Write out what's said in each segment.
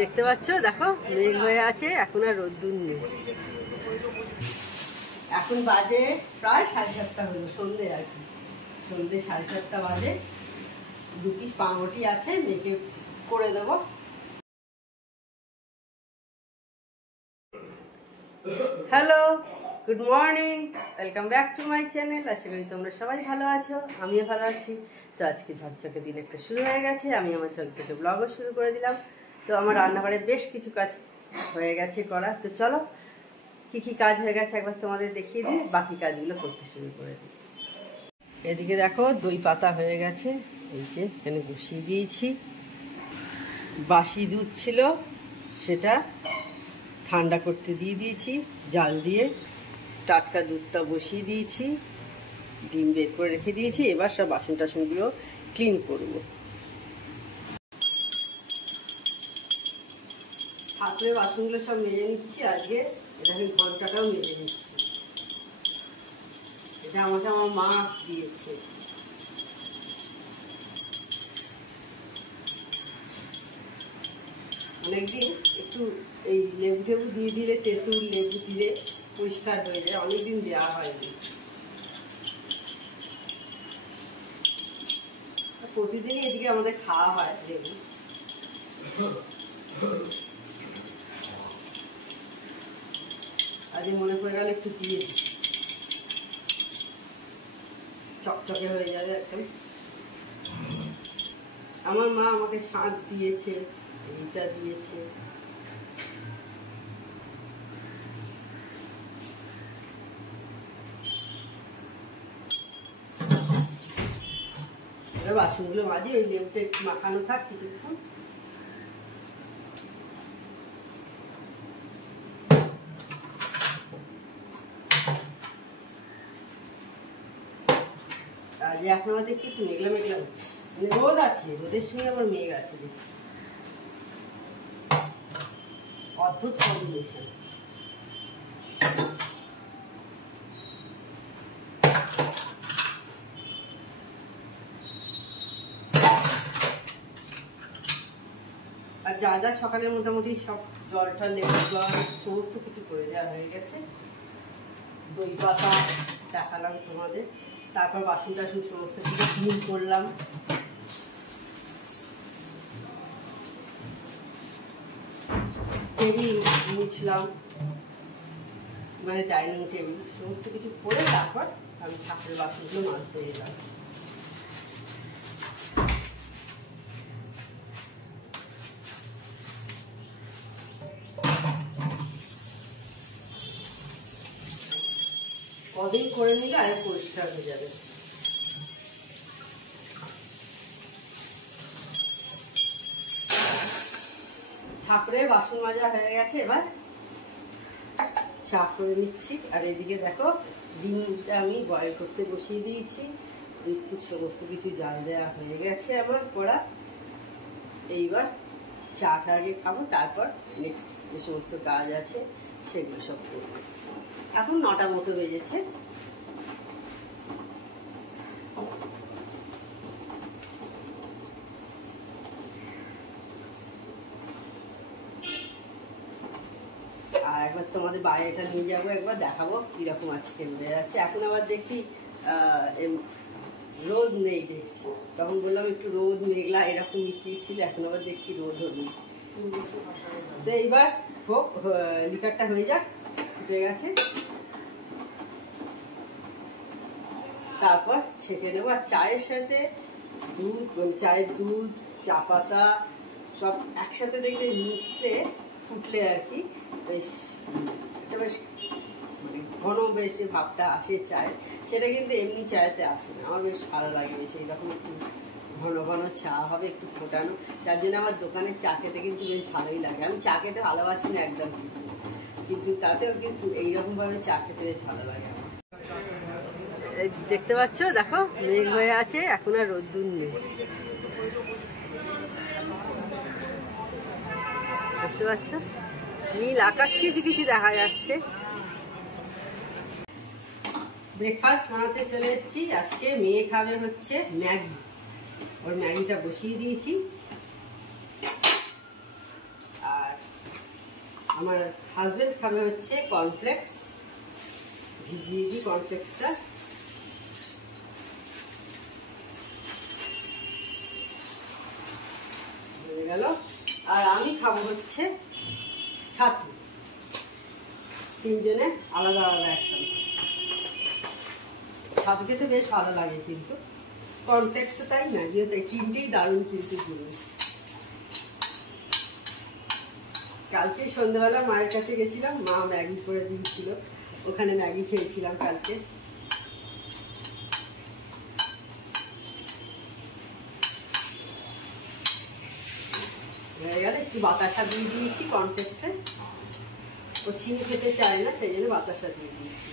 দেখতে পাচ্ছ, দেখো মেঘ হয়ে আছে, এখন আর রোদ্দুর নেই। এখন বাজে প্রায় 7:30 হলো, সন্ধ্যে আর কি, সন্ধ্যে 7:30 বাজে। 2 পিস পাউরুটি আছে, মেয়েকে করে দেবো। Hello, good morning, welcome back to my channel. আশা করি তোমরা সবাই ভালো আছো, আমিও ভালো আছি। তো আজকে ঝকঝকে দিন একটা শুরু হয়ে গেছে, আমি আমার ঝকঝকে ব্লগও শুরু করে দিলাম। তো আমার রান্নাঘরে বেশ কিছু কাজ হয়ে গেছে করা। তো চলো কি কি কাজ হয়ে গেছে একবার তোমাদের দেখিয়ে দিই, বাকি কাজগুলো করতে শুরু করে দিই। এদিকে দেখো দই পাতা হয়ে গেছে, এই যে এখানে বসিয়ে দিয়েছি। বাসি দুধ ছিল, সেটা ঠান্ডা করতে দিয়ে দিয়েছি জাল দিয়ে। টাটকা দুধটা বসিয়ে দিয়েছি, ডিম বের করে রেখে দিয়েছি। এবার সব বাসন টাসনগুলো ক্লিন করব। হাতের বাসনগুলো সব মেজে নিচ্ছি আজকে। এটাকে ঘন্টাটাও মেজে নিচ্ছি, এটা আমাকে আমার মা দিয়েছে। অনেকদিন একটু এই লেবু টেবু দিয়ে দিলে, তেঁতুল লেবু দিলে পরিষ্কার হয়ে যায়, অনেকদিন দেওয়া হয়নি। প্রতিদিনই এদিকে আমাদের খাওয়া হয় লেবু। আজ মনে পড়ে গেল একটু দিয়ে দিই, চকচকে হয়ে যাবে একদম। আমার মা আমাকে শাঁখ দিয়েছে, এইটা দিয়েছে। বাসনগুলো মাঝে ওই লেবুটা একটু মাখানো থাক কিছুক্ষণ। আজ এখন আমার দেখছি একটু মেঘলা মেঘলা হচ্ছে, রোদ আছে, রোদের সঙ্গে আবার মেঘ আছে দেখছি, অদ্ভুত কম্বিনেশন। আর যা যা সকালে মোটামুটি সব জলটা, লেবু জল সমস্ত কিছু করে দেওয়া হয়ে গেছে। দই পাতা দেখালাম তোমাদের, তারপর বাসন টাসন সমস্ত কিছু ক্লিন করলাম। টেবিল মুছলাম, মানে ডাইনিং টেবিল সমস্ত কিছু করে তারপর আমি ঠাকুরের বাসনগুলো মাজতে গেলাম। কদিন করে নিলে আরো পরিষ্কার হয়ে যাবে। ঠাকুরের বাসন মাজা হয়ে গেছে, এবার চা করে নিচ্ছি। আর এদিকে দেখো ডিমটা আমি বয়েল করতে বসিয়ে দিয়েছি, দুধ সমস্ত কিছু জাল দেওয়া হয়ে গেছে আমার করা। এইবার চাটা আগে খাবো, তারপর নেক্সট যে সমস্ত কাজ আছে সেগুলো সব করবো। এখন 9টা মতো বেজেছে। আর একবার তোমাদের বাইরেটা নিয়ে যাবো, একবার দেখাবো কিরকম আজকে হয়ে যাচ্ছে। এখন আবার দেখছি রোদ নেই, দেখছি তখন বললাম একটু রোদ মেঘলা এরকম মিশিয়ে ছিল, এখন আবার দেখছি রোদ নেই। তো এইবার হোক, লিকারটা হয়ে যাক, ফুটে গেছে, তারপর ছেঁকে নেবো। আর চায়ের সাথে দুধ, চায়ের দুধ, চা পাতা সব একসাথে দেখলে মিশে ফুটলে আর কি বেশ একটা বেশ ঘন বেশ যে ভাবটা আসে চায়, সেটা কিন্তু এমনি চায়েতে আসে না। আমার বেশ ভালো লাগে, বেশ এইরকম একটু ঘন ঘন চা হবে, একটু ফোটানো। যার জন্য আমার দোকানের চা খেতে কিন্তু বেশ ভালোই লাগে। আমি চা খেতে ভালোবাসি না একদম, কিন্তু তাতেও কিন্তু এইরকমভাবে চা খেতে বেশ ভালো লাগে আমার। এই দেখতে পাচ্ছ, দেখো মেঘ হয়ে আছে, এখন আর রোদ্দুর নেই। দেখতে পাচ্ছ নীল আকাশ কিছু কিছু দেখা যাচ্ছে। ব্রেকফাস্ট বানাতে চলে এসেছি। আজকে মেয়ে খাবে হচ্ছে ম্যাগি, ওর ম্যাগিটা বসিয়ে দিয়েছি। আমার হাজবেন্ড খাবে হচ্ছে কর্নফ্লেক্স, ভিজিয়ে দিই কর্নফ্লেক্সটা। হয়ে গেল। আর আমি খাবো হচ্ছে ছাতু, তিনজনে আলাদা আলাদা একটা। ছাতু খেতে বেশ ভালো লাগে, কিন্তু কর্নফ্লেক্সও তাই, ম্যাগিও তাই, তিনটেই দারুণ কিন্তু জিনিস। কালকে সন্ধ্যাবেলা মায়ের কাছে গেছিলাম, মা ম্যাগি করে দিয়েছিল, ওখানে ম্যাগি খেয়েছিলাম কালকে। হয়ে গেলে একটু বাতাসা দিয়ে দিয়েছি কর্নফ্লেক্সে, ও চিনি খেতে চায় না, সেই জন্য বাতাসা দিয়ে দিয়েছি।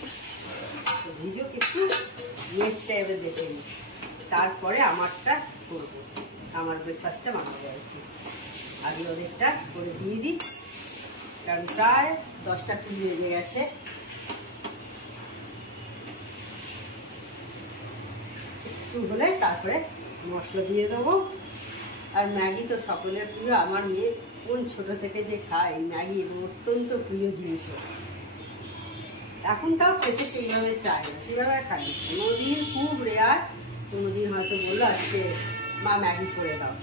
ভিজুক একটু, নেটটা এবার দেখে নিই, তারপরে আমারটা করবো, আমার ব্রেকফাস্টটা বানাবো আর কি। আগে ওদেরটা করে দিয়ে দিই, কারণ প্রায় 10টা 20 বেজে গেছে। একটু হলে তারপরে মশলা দিয়ে দেবো। আর ম্যাগি তো সকলের প্রিয়, আমার মেয়ে কোন ছোট থেকে যে খায় ম্যাগি, অত্যন্ত প্রিয় জিনিস। এখন তাও খেতে সেইভাবে চায় না, সেইভাবে খাই। কোনোদিন খুব রেয়ার, কোনোদিন হয়তো বললো আজকে মা ম্যাগি করে দাও,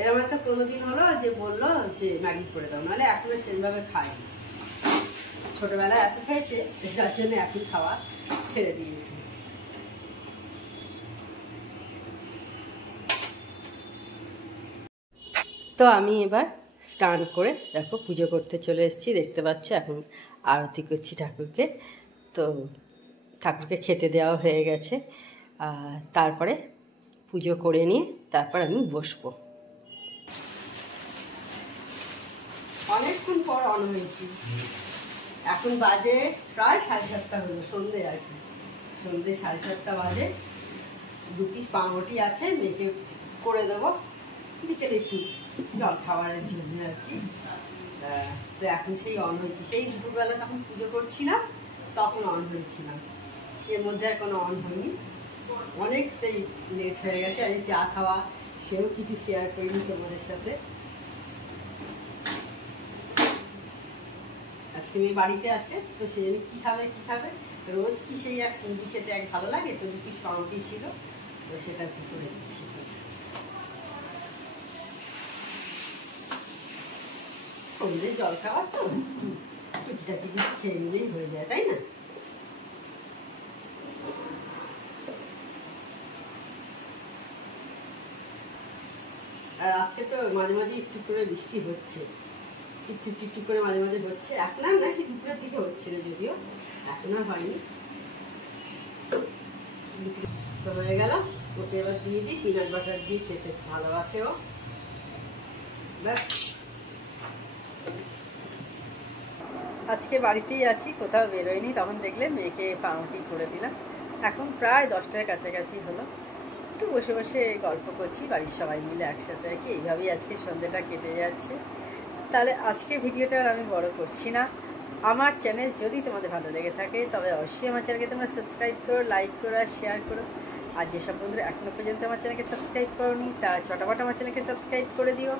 এরকম একটা কোনোদিন হলো যে বললো যে ম্যাগি করে দাও, নাহলে এখনো সেভাবে খায় না। ছোটবেলায় এত খেয়েছে, যার জন্য এখন খাওয়া ছেড়ে দিয়েছে। তো আমি এবার স্নান করে দেখো পুজো করতে চলে এসেছি, দেখতে পাচ্ছ এখন আরতি করছি ঠাকুরকে। তো ঠাকুরকে খেতে দেওয়া হয়ে গেছে, তারপরে পুজো করে নিয়ে তারপর আমি বসবো। অনেকক্ষণ পর অন হয়েছি, এখন বাজে প্রায় 7:30 হলো, সন্ধ্যে আর কি, সন্ধ্যে 7:30 বাজে। 2 পিস পাউরুটি আছে, মেয়েকে করে দেবো বিকেলে একটু জল খাবারের জন্য আর কি। তো এখন সেই অন হয়েছি, সেই দুপুরবেলা তখন পুজো করছিলাম তখন অন হয়েছিলাম, এর মধ্যে আর কোনো অন হয়নি। অনেকটাই লেট হয়ে গেছে, আজ চা খাওয়া সেও কিছু শেয়ার করিনি তোমাদের সাথে। আজকে মেয়ে বাড়িতে আছে, তো সে কি খাবে কি খাবে, রোজ কি সেই আর সিন্দি খেতে এক ভালো লাগে, তো 2 পিস পাউরুটি ছিল, তো সেটা কি করে দিচ্ছি। সন্ধ্যে জল খাবার তো টুকিটাকি খেয়ে নিলেই হয়ে যায়, তাই না? আর আজকে তো মাঝে মাঝে একটু করে বৃষ্টি হচ্ছে, টিকটুক টিকটুক করে মাঝে মাঝে হচ্ছে। এখন আর না, সে দুপুরের দিকে হচ্ছিল, যদিও এখন আর হয়নি। তো হয়ে গেল, ওকে এবার দিয়ে দিই, পিনাট বাটার দিয়ে খেতে ভালোবাসে ও, ব্যাস। আজকে বাড়িতেই আছি, কোথাও বেরোয়নি। তখন দেখলে মেয়েকে পাউরুটি করে দিলাম। এখন প্রায় 10টার কাছাকাছি হলো, একটু বসে বসে গল্প করছি বাড়ির সবাই মিলে একসাথে আর কি। এইভাবেই আজকে সন্ধ্যেটা কেটে যাচ্ছে। তাহলে আজকে ভিডিওটা আমি বড় করছি না। আমার চ্যানেল যদি তোমাদের ভালো লেগে থাকে তবে অবশ্যই আমার চ্যানেলকে তোমরা সাবস্ক্রাইব করো, লাইক করো আর শেয়ার করো। আর যেসব বন্ধুরা এখনও পর্যন্ত আমার চ্যানেলকে সাবস্ক্রাইব করোনি তারা চটাপট আমার চ্যানেলকে সাবস্ক্রাইব করে দিও।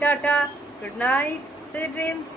Tata, good night, sweet dreams.